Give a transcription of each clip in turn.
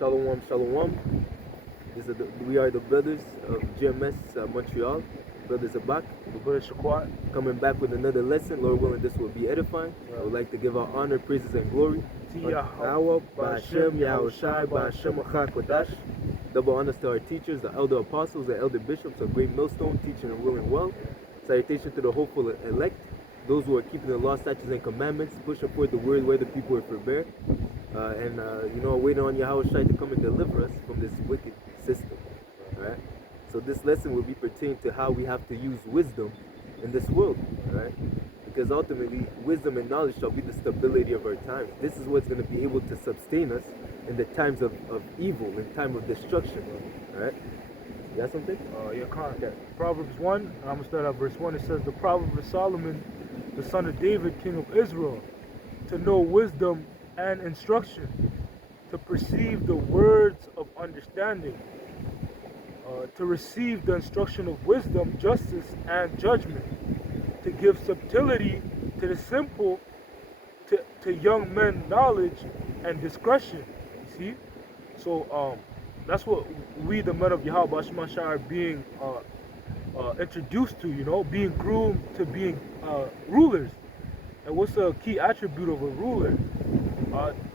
Shalom, shalom. We are the brothers of GMS Montreal. Brothers are back. The Brother Shaquat. Coming back with another lesson. Lord willing, this will be edifying. I would like to give our honor, praises, and glory To Yahweh, Ba'ashem, Yahushai, Ba'ashem, Kodash. Double honors to our teachers, the elder apostles, the elder bishops of Great Millstone, teaching and willing well. Salutation to the hopeful elect, those who are keeping the law, statutes, and commandments, pushing forth the word where the people are forbear. Waiting on Yahushai to come and deliver us from this wicked system. Right? So this lesson will be pertaining to how we have to use wisdom in this world. Right? Because ultimately, wisdom and knowledge shall be the stability of our times. This is what's going to be able to sustain us in the times of evil, in time of destruction. Right? You got something? Proverbs 1, I'm going to start at verse 1. It says, the Proverb of Solomon, the son of David, king of Israel, to know wisdom and instruction, to perceive the words of understanding, to receive the instruction of wisdom, justice, and judgment, to give subtlety to the simple, to young men knowledge and discretion. You see? So that's what we, the men of Yahweh Shemashah, are being introduced to, being groomed to being rulers. And what's a key attribute of a ruler?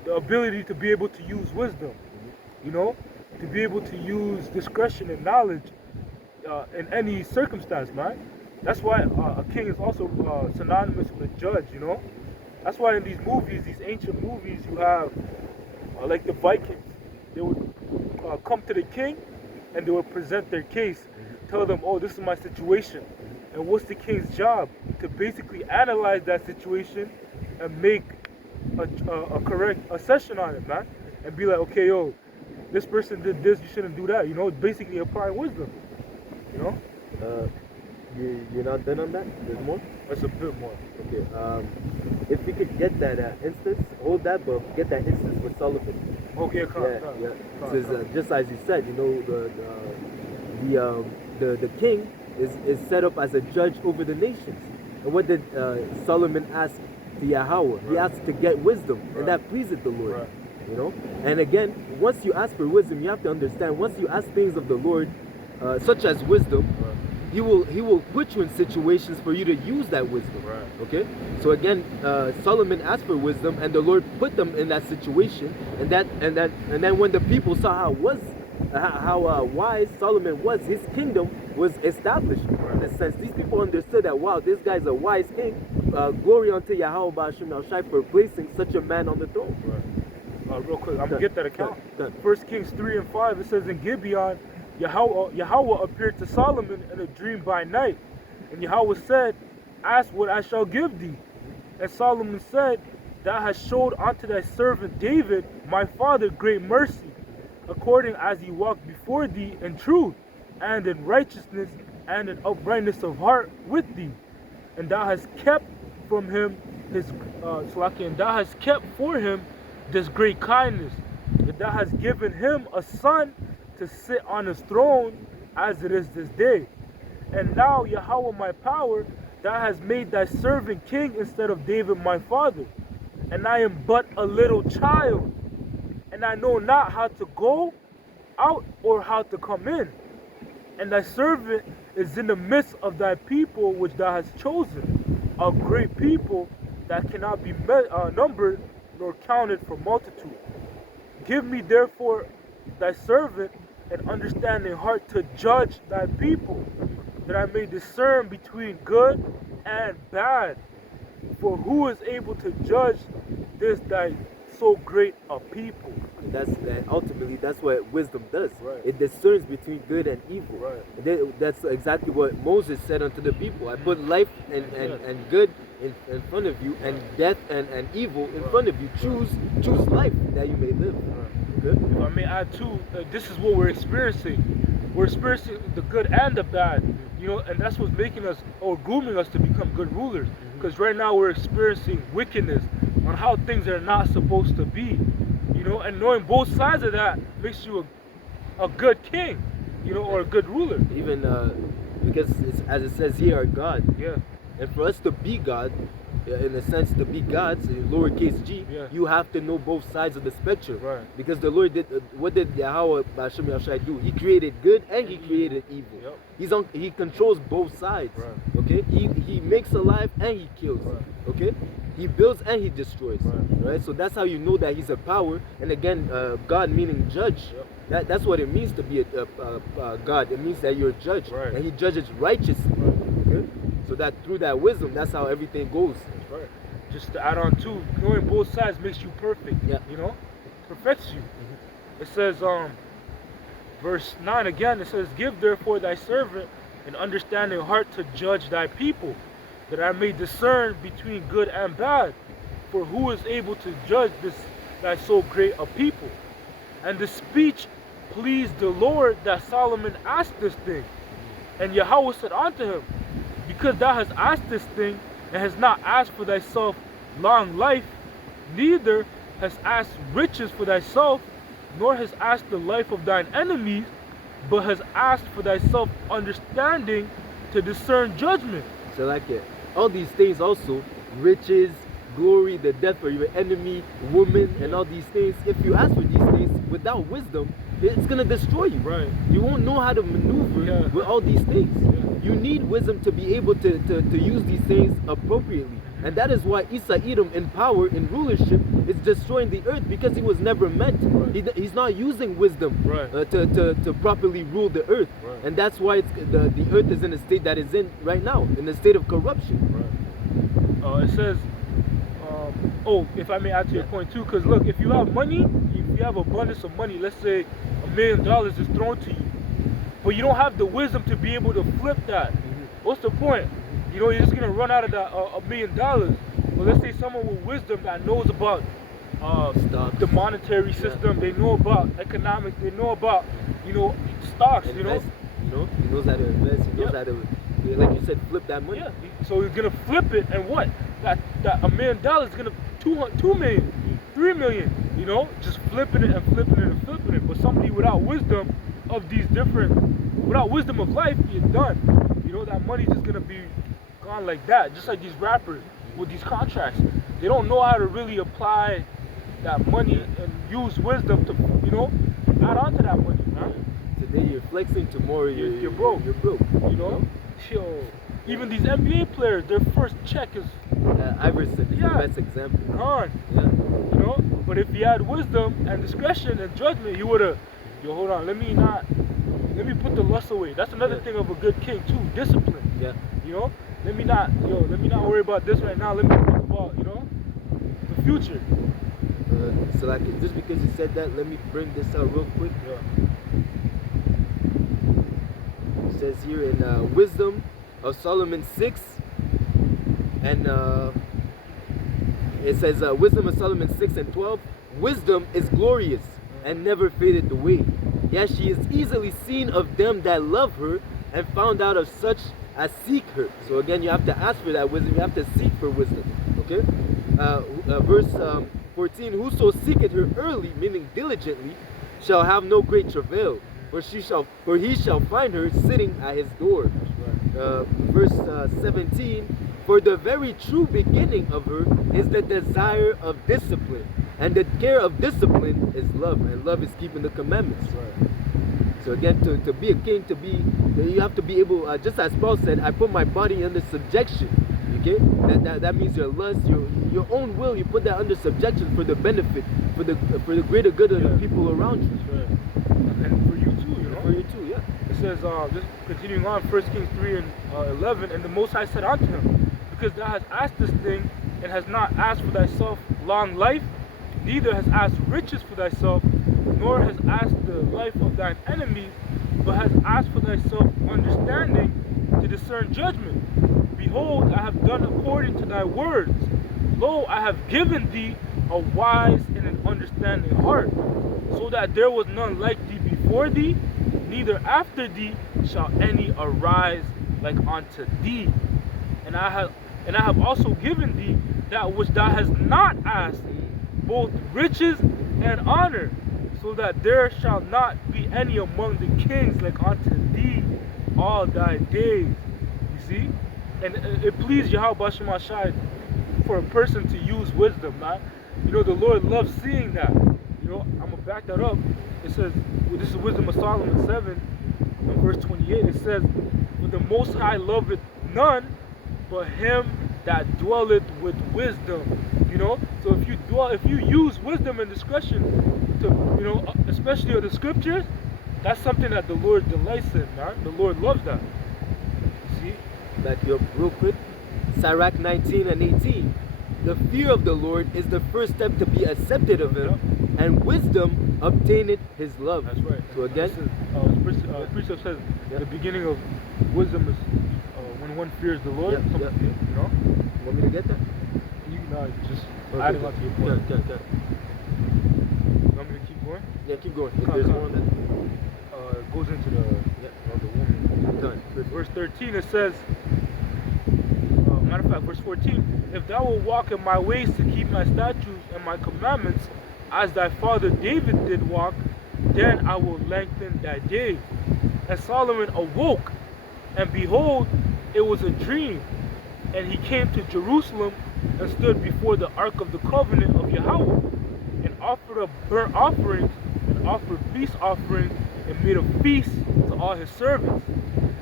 The ability to be able to use wisdom, to be able to use discretion and knowledge in any circumstance, man. That's why a king is also synonymous with a judge, That's why in these movies, these ancient movies, you have, like the Vikings, they would come to the king and they would present their case, tell them, oh, this is my situation. And what's the king's job? To basically analyze that situation and make a correct assessment on it, man. And be like, okay, yo, this person did this, you shouldn't do that. It's basically applying wisdom, You're not done on that? There's more? That's a bit more. Okay. If we could get that instance, hold that, but get that instance with Solomon. Okay, Because just as you said, the king is set up as a judge over the nations. And what did Solomon ask to Yahweh? He asked to get wisdom, and that pleased the Lord. And again, once you ask for wisdom, you have to understand, once you ask things of the Lord, such as wisdom, he will put you in situations for you to use that wisdom. Okay? So again, Solomon asked for wisdom, and the Lord put them in that situation, and then when the people saw how wise Solomon was, his kingdom was established. In a sense, these people understood that, wow, this guy's a wise king. Glory unto Yahweh Ba'ashem Yahushai for placing such a man on the throne. Real quick, I'm going to get that account. 1 Kings 3 and 5, it says, in Gibeon, Yahweh appeared to Solomon in a dream by night. And Yahweh said, ask what I shall give thee. And Solomon said, thou hast showed unto thy servant David, my father, great mercy, according as he walked before thee in truth, and in righteousness, and in uprightness of heart with thee. And thou hast kept from him and thou hast kept for him this great kindness, that thou hast given him a son to sit on his throne as it is this day. And now, Yahweh my power, thou hast made thy servant king instead of David my father. And I am but a little child, and I know not how to go out or how to come in. And thy servant is in the midst of thy people which thou hast chosen, a great people that cannot be numbered nor counted for multitude. Give me therefore thy servant an understanding heart to judge thy people, that I may discern between good and bad. For who is able to judge this thy so great a people? Ultimately, that's what wisdom does. Right. It discerns between good and evil. Right. That's exactly what Moses said unto the people. I put life and good in front of you, and death and evil in front of you. Choose life that you may live. Good. If I may add too, this is what we're experiencing. We're experiencing the good and the bad, and that's what's making us or grooming us to become good rulers. Because right now we're experiencing wickedness on how things are not supposed to be, and knowing both sides of that makes you a good king, or a good ruler. Even because as it says here, our God. Yeah. And for us to be God, in a sense, to be gods, lowercase g, you have to know both sides of the spectrum. Right. Because the Lord did, what did Yahweh Ba'Shem Yahshai do? He created good and he created evil. Yep. He controls both sides. Right. Okay? He makes alive and he kills. Right. Okay? He builds and he destroys. Right. So that's how you know that he's a power. And again, God meaning judge. Yep. That's what it means to be a God. It means that you're a judge. Right. And he judges righteously. Right. Okay? So that through that wisdom, that's how everything goes. That's right. Just to add on too, knowing both sides makes you perfect. Yeah. You know? Perfects you. It says, verse 9 again, it says, give therefore thy servant an understanding heart to judge thy people, that I may discern between good and bad. For who is able to judge this thy so great a people? And the speech pleased the Lord that Solomon asked this thing. And Yahweh said unto him, because thou hast asked this thing, and hast not asked for thyself long life, neither hast asked riches for thyself, nor hast asked the life of thine enemies, but hast asked for thyself understanding to discern judgment. So like all these things also, riches, glory, the death of your enemy, woman, and all these things, if you ask for these things without wisdom, it's going to destroy you. Right. You won't know how to maneuver with all these things. You need wisdom to be able to use these things appropriately. And that is why Isa Edom in power, in rulership, is destroying the earth, because he was never meant. Right. He's not using wisdom to properly rule the earth. Right. And that's why the earth is in the state that is in right now, in the state of corruption. Right. It says, if I may add to your point too, because look, if you have money, if you have abundance of money, let's say $1 million is thrown to you, but you don't have the wisdom to be able to flip that, what's the point? You know, you're just going to run out of that $1 million. But let's say someone with wisdom that knows about the monetary system, they know about economics, they know about, stocks, invest, he knows how to invest, he knows how to, like you said, flip that money. Yeah, so he's going to flip it, and what? That $1 million is going to $2 million, $3 million, just flipping it and flipping it and flipping it. But somebody without wisdom of these without wisdom of life, you're done. That money's just going to be gone like that, just like these rappers with these contracts. They don't know how to really apply that money and use wisdom to, add on to that money, man. Today you're flexing, tomorrow you're broke. You're broke, Yo, even these NBA players, their first check is Iverson is the best example. Gone. Yeah. But if he had wisdom and discretion and judgment, he would have, hold on, let me put the lust away. That's another thing of a good king too, discipline. Yeah. Let me not worry about this right now. Let me think about, the future. So like, just because you said that, let me bring this out real quick. It says here in Wisdom of Solomon 6, and it says Wisdom of Solomon 6 and 12, wisdom is glorious and never fadeth away. Yet she is easily seen of them that love her, and found out of such as seek her. So again, you have to ask for that wisdom. You have to seek for wisdom. Okay. Verse 14: whoso seeketh her early, meaning diligently, shall have no great travail, for he shall find her sitting at his door. Verse 17: for the very true beginning of her is the desire of discipline, and the care of discipline is love, and love is keeping the commandments. So again, to be a king, you have to be able, just as Paul said, I put my body under subjection. Okay, that means your lust, your own will, you put that under subjection for the benefit, for the greater good of the people around you. That's right. And for you too, For you too, yeah. It says, just continuing on, 1 Kings 3 and 11, and the Most High said unto him, because thou hast asked this thing, and hast not asked for thyself long life, neither hast asked riches for thyself, nor hast asked the life of thine enemies, but hast asked for thyself understanding to discern judgment. Behold, I have done according to thy words. Lo, I have given thee a wise and an understanding heart, so that there was none like thee before thee, neither after thee shall any arise like unto thee. And I have also given thee that which thou hast not asked, both riches and honor, so that there shall not be any among the kings like unto thee all thy days. You see? And it pleased Yahweh Ba'Shem Yahshai for a person to use wisdom, man. You know, the Lord loves seeing that. You know, I'm going to back that up. It says, well, this is Wisdom of Solomon 7, and verse 28. It says, "For the Most High loveth none but him that dwelleth with wisdom." You know, so if you use wisdom and discretion to, you know, especially of the scriptures, that's something that the Lord delights in, man. The Lord loves that. See? Back you up real quick. Sirach 19 and 18. "The fear of the Lord is the first step to be accepted of him, and wisdom obtaineth his love." That's right. So again, precept says the beginning of wisdom is when one fears the Lord. Yeah, yeah. You know? Want me to get that? You know, just Okay, adding on to your point. Yeah. You want me to keep going? Yeah, keep going. If Come, there's come. more on that. It goes into the woman. Done. Verse 13 it says, matter of fact, verse 14, "If thou wilt walk in my ways to keep my statutes and my commandments, as thy father David did walk, then I will lengthen thy days." And Solomon awoke, and behold, it was a dream. And he came to Jerusalem and stood before the ark of the covenant of Yahweh, and offered up burnt offerings, and offered peace offerings, and made a feast to all his servants.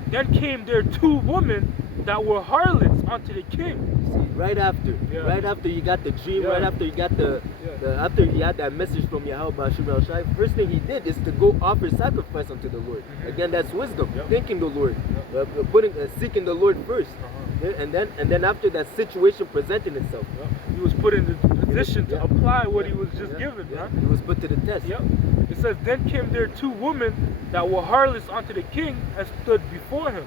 Then came there 2 women that were harlots unto the king. See, right after you got the dream, right after you got after he had that message from Yahweh Bashim El Shai, first thing he did is to go offer sacrifice unto the Lord. Again, that's wisdom, thanking the Lord, seeking the Lord first. And then after that situation presenting itself, he was put in the position to apply what he was just given. He was put to the test. It says, "Then came there 2 women that were harlots unto the king, and stood before him.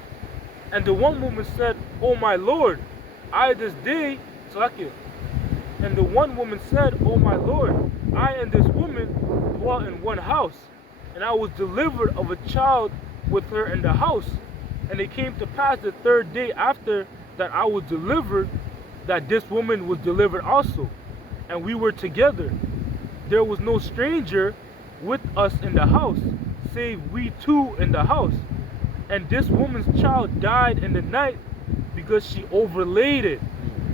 And the one woman said, O my Lord, I this day," and the one woman said, "O my Lord, I and this woman dwell in one house, and I was delivered of a child with her in the house. And it came to pass the 3rd day after that I was delivered, that this woman was delivered also, and we were together. There was no stranger with us in the house, save we 2 in the house. And this woman's child died in the night, because she overlaid it.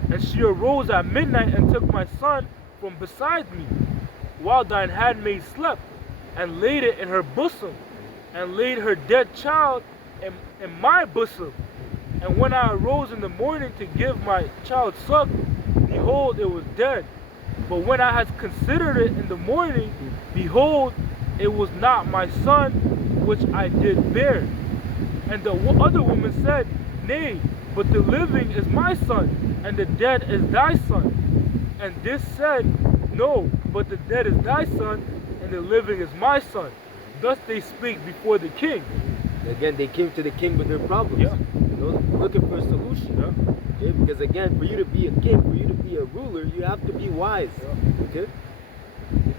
And she arose at midnight and took my son from beside me, while thine handmaid slept, and laid it in her bosom, and laid her dead child in my bosom. And when I arose in the morning to give my child suck, behold, it was dead. But when I had considered it in the morning, behold, it was not my son which I did bear. And the other woman said, Nay, but the living is my son, and the dead is thy son. And this said, No, but the dead is thy son, and the living is my son. Thus they spake before the king." Again, they came to the king with their problems. You know, looking for a solution. Okay? Because again, for you to be a king, for you to be a ruler, you have to be wise. Okay?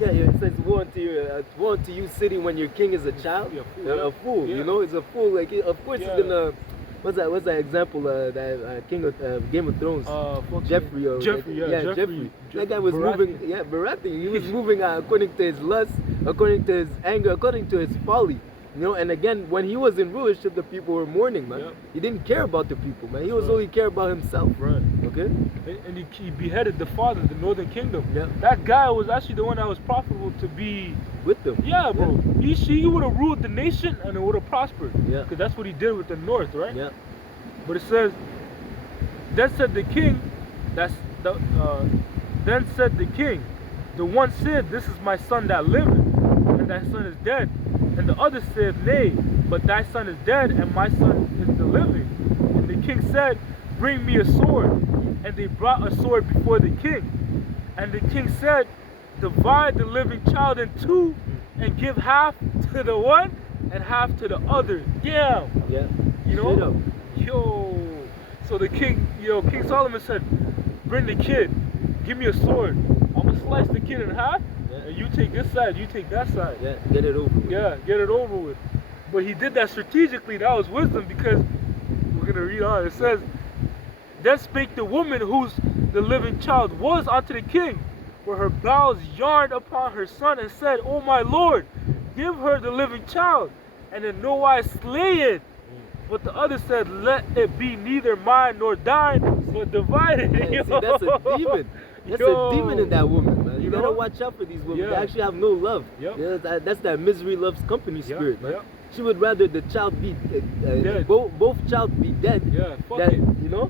It says, woe unto you city when your king is a child. A fool. You know, it's a fool. Like, of course he's gonna. What's that example? That king of Game of Thrones, Jeffrey. Jeffrey. That guy was moving. Yeah, Baratheon. He was moving according to his lust, according to his anger, according to his folly. You know, and again, when he was in rulership, the people were mourning, man. He didn't care about the people, man. He was only care about himself. Okay? And he beheaded the father of the northern kingdom. That guy was actually the one that was profitable to be with them. Yeah, bro. He would have ruled the nation and it would have prospered. Because that's what he did with the north, right? But it says, then said the king, then said the king, the one said, This is my son that liveth, and thy son is dead. And the other said, Nay, but thy son is dead, and my son is the living. And the king said, Bring me a sword. And they brought a sword before the king. And the king said, Divide the living child in 2, and give half to the one and half to the other. Damn. You know? Yo. So the king, King Solomon said, Bring the kid. Give me a sword. I'm going to slice the kid in half. And you take this side, you take that side. Get it over with. Get it over with. But he did that strategically. That was wisdom, because we're going to read on. It says, Then spake the woman whose the living child was unto the king, for her bowels yarned upon her son, and said, O my lord, give her the living child, and in no wise slay it. But the other said, let it be neither mine nor thine, but divided. Yeah, see, that's a demon. That's a demon in that woman, man. You gotta watch out for these women. They actually have no love. Yeah, that's that misery loves company spirit, man. She would rather the child be both child be dead. Yeah, fuck than, it. You know.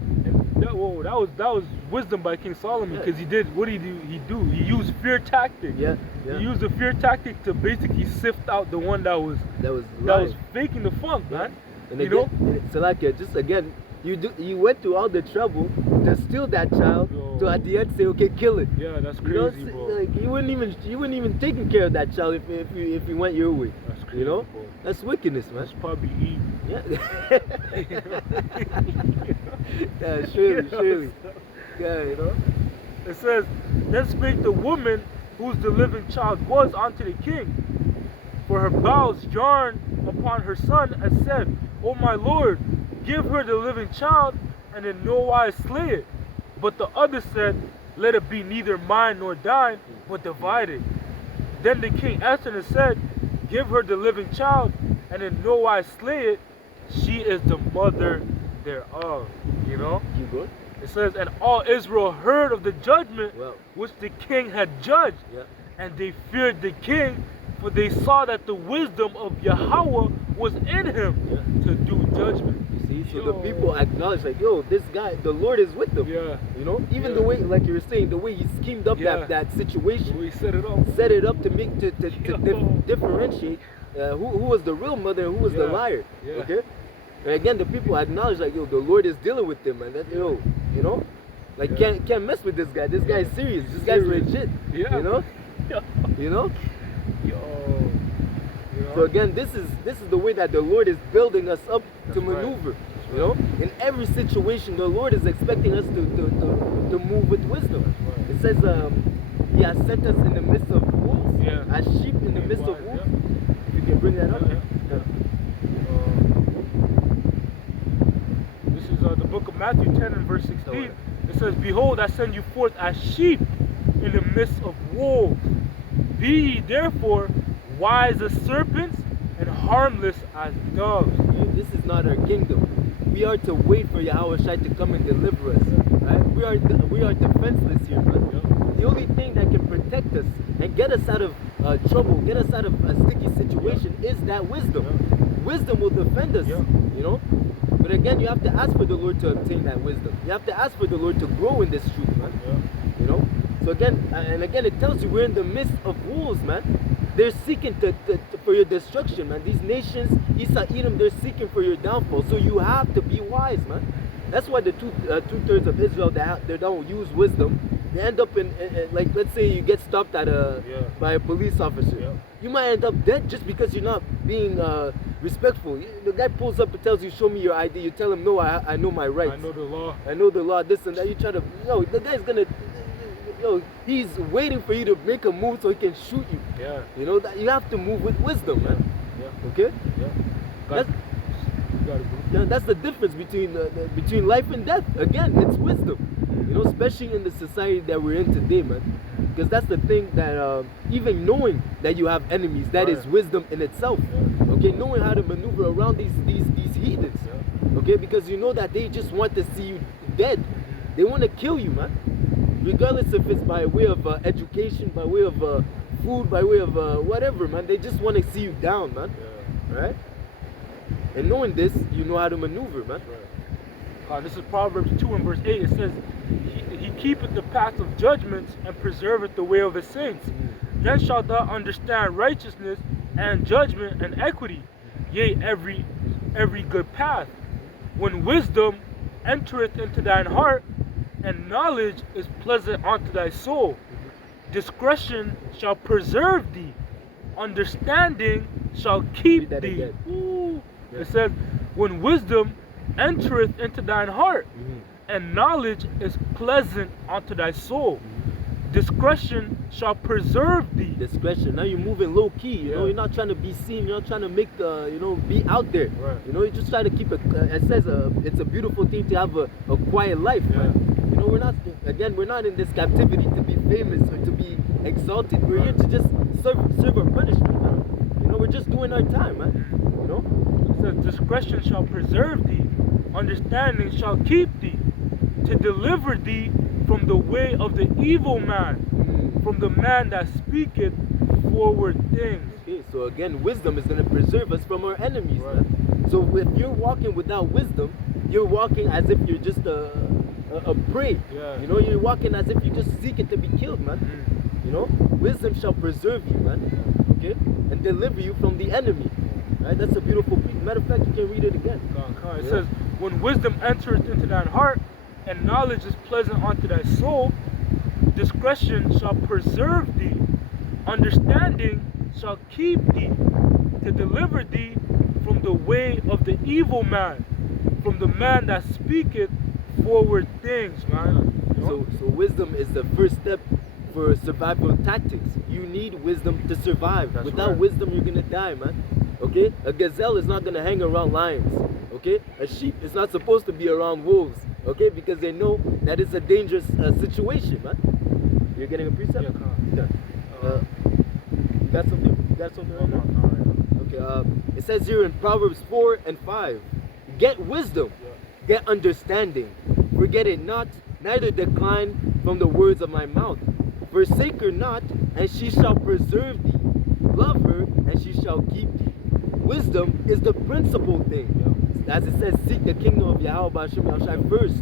That was wisdom by King Solomon, because he did what did he used fear tactic. Yeah. He used a fear tactic to basically sift out the one that was faking the funk, man. And again, so like just again, you went through all the trouble to steal that child, to at the end say, okay, kill it. Yeah, that's crazy, bro. Like you wouldn't even taking care of that child if you went your way. That's crazy, you know, bro. That's wickedness, man. That's probably Eve. Yeah. Yeah, surely. Yeah, you know. It says, then spake the woman whose the living child was unto the king, for her bowels yarned upon her son, and said, O my lord, give her the living child, and in no wise slay it. But the other said, let it be neither mine nor thine, but divided. Then the king answered and said, give her the living child, and in no wise slay it. She is the mother thereof. You know? You good? It says, and all Israel heard of the judgment which the king had judged, and they feared the king, for they saw that the wisdom of Yahweh was in him to do judgment. You see, so the people acknowledge, like, yo, this guy, the Lord is with them. Yeah. You know, even the way, like you were saying, the way he schemed up that situation, the way he set it up to make to differentiate who was the real mother and who was the liar. Okay. And again, the people acknowledge, like, yo, the Lord is dealing with them, man. That, yo, you know, like can't mess with this guy. This guy's serious. This guy's legit. Yeah. You know. You know. So again, this is the way that the Lord is building us up to maneuver. You know, in every situation, the Lord is expecting us to move with wisdom. It says, He has sent us in the midst of wolves, as sheep in the midst of wolves. If you can bring that up. This is the book of Matthew 10 and verse 16. It says, behold, I send you forth as sheep in the midst of wolves. Be ye therefore wise as serpents and harmless as doves. This is not our kingdom. We are to wait for Yahweh Shai to come and deliver us. Right? We are defenseless here, man. The only thing that can protect us and get us out of trouble, get us out of a sticky situation is that wisdom. Wisdom will defend us, you know. But again, you have to ask for the Lord to obtain that wisdom. You have to ask for the Lord to grow in this truth, man. You know. So again, and again, it tells you we're in the midst of wolves, man. They're seeking for your destruction, man. These nations, Esau, Edom, they're seeking for your downfall. So you have to be wise, man. That's why the two-thirds of Israel they don't use wisdom. They end up in like, let's say you get stopped at by a police officer. You might end up dead just because you're not being respectful. The guy pulls up and tells you, show me your ID. You tell him, no, I know my rights. I know the law. I know the law, this and that. You try to, the guy's gonna, he's waiting for you to make a move so he can shoot you. You know, that you have to move with wisdom, man. Okay? That's the difference between life and death. Again, it's wisdom. You know, especially in the society that we're in today, man. Because that's the thing that even knowing that you have enemies, that is wisdom in itself. Okay, knowing how to maneuver around these heathens. Okay, because you know that they just want to see you dead. They want to kill you, man. Regardless if it's by way of education, by way of food, by way of whatever, man. They just want to see you down, man. Right? And knowing this, you know how to maneuver, man. This is Proverbs 2 and verse 8. It says, He keepeth the path of judgments and preserveth the way of his saints. Then shalt thou understand righteousness and judgment and equity, yea, every good path. When wisdom entereth into thine heart, and knowledge is pleasant unto thy soul, discretion shall preserve thee, understanding shall keep thee. It says, when wisdom entereth into thine heart, and knowledge is pleasant unto thy soul, discretion shall preserve thee. Discretion. Now you're moving low key. You know, you're not trying to be seen. You're not trying to make be out there. You know, you just try to keep it. It says it's a beautiful thing to have a quiet life. You know, we're not in this captivity to be famous or to be exalted. We're here to just serve our punishment, man. You know, we're just doing our time, man. You know. It says, discretion shall preserve thee, understanding shall keep thee, to deliver thee from the way of the evil man, from the man that speaketh forward things. Okay, so again, wisdom is going to preserve us from our enemies. Right. So if you're walking without wisdom, you're walking as if you're just a prey. Yeah. You know, you're walking as if you just seek it to be killed, man. You know, wisdom shall preserve you, man. Okay, and deliver you from the enemy. Right? That's a beautiful piece. Matter of fact, you can read it again. It says, when wisdom entereth into thine heart, and knowledge is pleasant unto thy soul, discretion shall preserve thee, understanding shall keep thee, to deliver thee from the way of the evil man, from the man that speaketh forward things, man. You know? So wisdom is the first step for survival tactics. You need wisdom to survive. That's Without right. wisdom, you're gonna die, man. Okay? A gazelle is not gonna hang around lions. Okay? A sheep is not supposed to be around wolves. Okay? Because they know that it's a dangerous situation, man. You're getting a precept? Yeah, you got something? You got something right now? Okay. It says here in Proverbs 4 and 5, get wisdom, get understanding, forget it not, neither decline from the words of my mouth. Forsake her not, and she shall preserve thee. Love her, and she shall keep thee. Wisdom is the principal thing. As it says, seek the kingdom of Yahweh B'Hashem Yahushai first.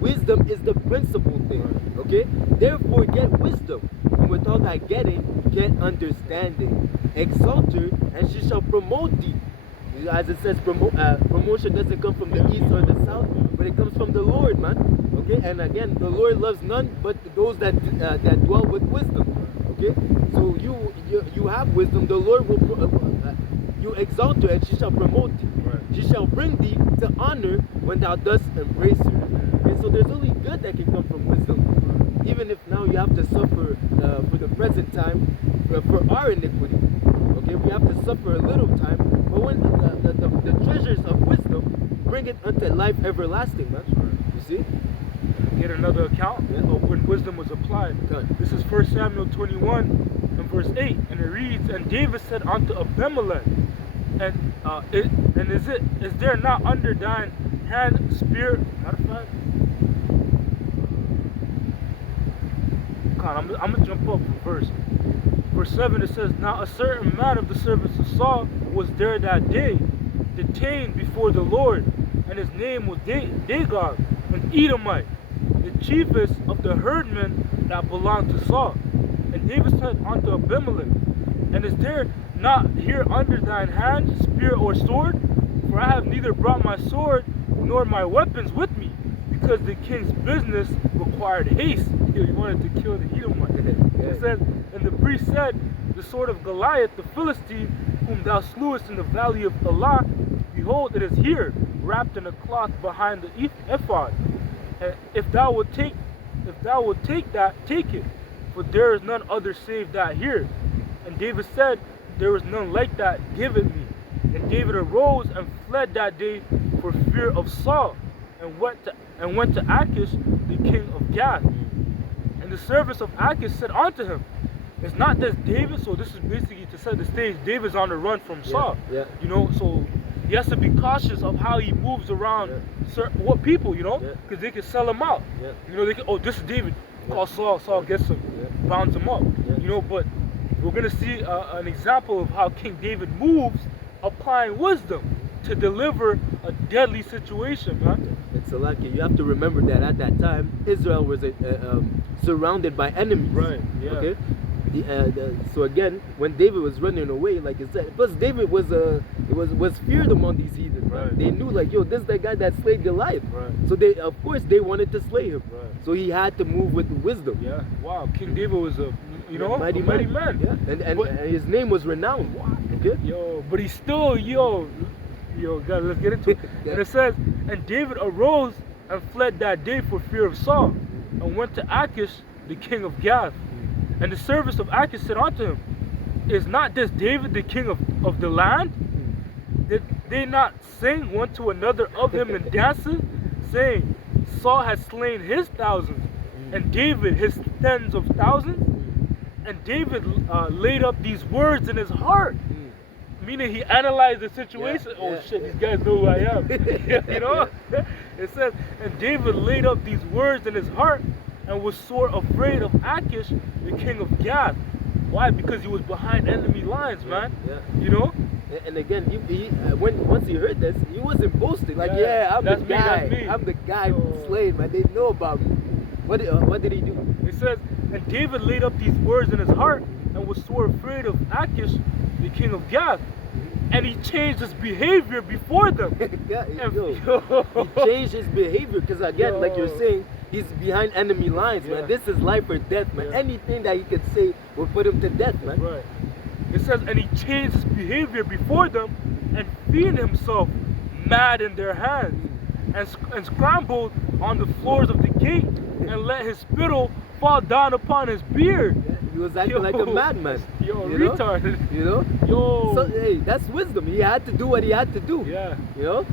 Wisdom is the principal thing. Okay? Therefore, get wisdom. And with all that getting, get understanding. Exalt her, and she shall promote thee. As it says, promotion doesn't come from the east or the south, but it comes from the Lord, man. Okay, and again, the Lord loves none but those that dwell with wisdom. Okay, so you have wisdom. The Lord will you exalt her, and she shall promote thee. Right. She shall bring thee to honor when thou dost embrace her. Okay, so there's only good that can come from wisdom, even if now you have to suffer for the present time for our iniquity. Okay, we have to suffer a little time, but when the treasures of wisdom bring it unto life everlasting, man. You see? Get another account of when wisdom was applied. This is 1 Samuel 21 and verse 8, and it reads, and David said unto Abimelech, is there not under thine hand spear? Matter of fact, I'm gonna jump up from verse 7. It says, now a certain man of the servants of Saul was there that day, detained before the Lord, and his name was Dagog, an Edomite, the chiefest of the herdmen that belonged to Saul. And David said unto Abimelech, and is there not here under thine hand spear or sword? For I have neither brought my sword nor my weapons with me, because the king's business required haste. He wanted to kill the Edomite. It says, and the priest said, the sword of Goliath the Philistine, whom thou slewest in the valley of Elah, behold, it is here, wrapped in a cloth behind the ephod. And if thou wilt take that, take it, for there is none other save that here. And David said, there is none like that, give it me. And David arose and fled that day for fear of Saul, and went to Achish, the king of Gath. And the servants of Achish said unto him, is not this David? So this is basically to set the stage. David's on the run from Saul. Yeah. You know, so he has to be cautious of how he moves around certain what people, you know, because they can sell him out. You know, they can, oh, this is David. Call Saul. Saul gets him, bounds him up. You know, but we're gonna see an example of how King David moves, applying wisdom to deliver a deadly situation, man. It's a lucky. You have to remember that at that time, Israel was surrounded by enemies. Right. Yeah. Okay. So again, when David was running away, like I said, plus David was feared among these heathens. Right. They knew, like, yo, this is the guy that slayed Goliath. Right. So they, of course, they wanted to slay him. Right. So he had to move with wisdom. Yeah. Wow. King David was a mighty man. Yeah. And his name was renowned. Okay. Yo, but he's still guys, let's get into it. And it says, and David arose and fled that day for fear of Saul, and went to Achish, the king of Gath. And the servants of Achish said unto him, is not this David the king of the land? Did they not sing one to another of him in dances, saying, Saul has slain his thousands, and David his tens of thousands? And David laid up these words in his heart. Meaning he analyzed the situation. Yeah, Oh yeah, shit, yeah. these guys know who I am. You know? It says, and David laid up these words in his heart and was sore afraid of Achish, the king of Gath. Why? Because he was behind enemy lines, man. Yeah. You know? And again, once he heard this, he wasn't boasting. Like, I'm the guy. I'm the guy who slayed, man. They know about me. What did he do? It says, and David laid up these words in his heart and was sore afraid of Achish, the king of Gath. And he changed his behavior before them. He changed his behavior because, again, like you're saying, he's behind enemy lines, man. This is life or death, man. Anything that he could say will put him to death, man. Right. It says, and he changed his behavior before them and feigned himself mad in their hands and scrambled on the floors of the gate and let his spittle fall down upon his beard. He was acting like a madman. Yo, retarded. You know? Yo. So, hey, that's wisdom. He had to do what he had to do. Yeah. You know?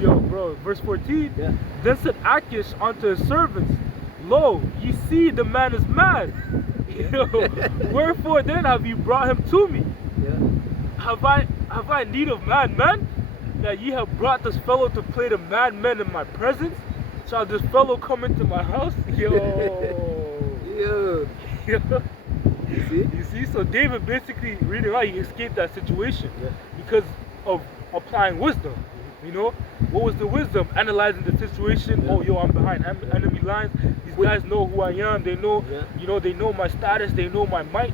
Yo, bro. Verse 14. Yeah. Then said Achish unto his servants, Lo, ye see the man is mad. Yo, wherefore then have you brought him to me? Yeah. Have I need of madmen, that ye have brought this fellow to play the madman in my presence? Shall this fellow come into my house? Yo. Yo. You see? So David basically, reading out, he escaped that situation because of applying wisdom. You know, what was the wisdom? Analyzing the situation. Oh, yo, I'm behind enemy lines. These guys know who I am. They know, you know, they know my status. They know my might.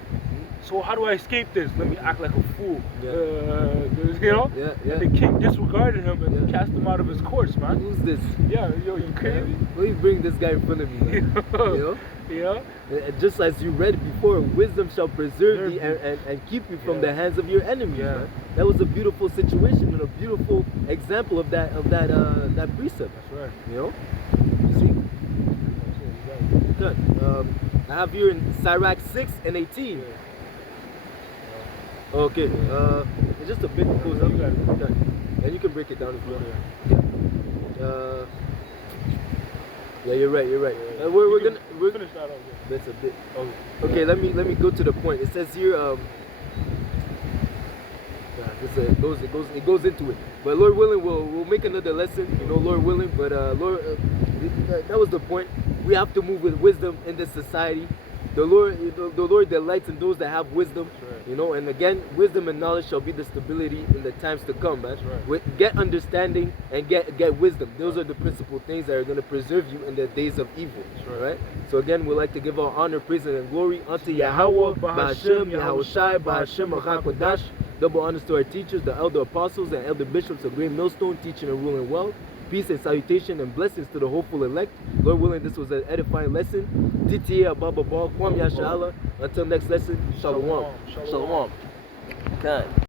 So how do I escape this? Let me act like a fool. You know? And the king disregarded him and cast him out of his course, man. Who's this? Yeah, yo, you crazy? Why you bring this guy in front of me, man? You know? Yeah. And just as you read before, wisdom shall preserve thee and keep you from the hands of your enemies, man. That was a beautiful situation and a beautiful example of that precept. That's right. You know? You see? Good. I have here in Sirach 6 and 18. Okay, it's just a bit close up. And you can break it down as well. Yeah, you're right. We're finish that off. That's a bit. Okay, let me go to the point. It says here, it goes into it. But Lord willing, we'll make another lesson. You know, Lord willing. But Lord, that was the point. We have to move with wisdom in this society. The Lord delights in those that have wisdom, you know, and again, wisdom and knowledge shall be the stability in the times to come, man. Get understanding and get wisdom. Those are the principal things that are going to preserve you in the days of evil, right? So again, we'd like to give our honor, praise, and glory unto Yahweh, Ba'Hashem, Yahawashi, Ba'Hashem, HaKadosh. Double honors to our teachers, the elder apostles and elder bishops of Great Millstone, teaching and ruling well. Peace and salutation and blessings to the hopeful elect. Lord willing, this was an edifying lesson. Titiya Ababa Kwam Yasha Allah. Until next lesson, Shalom. Shalom.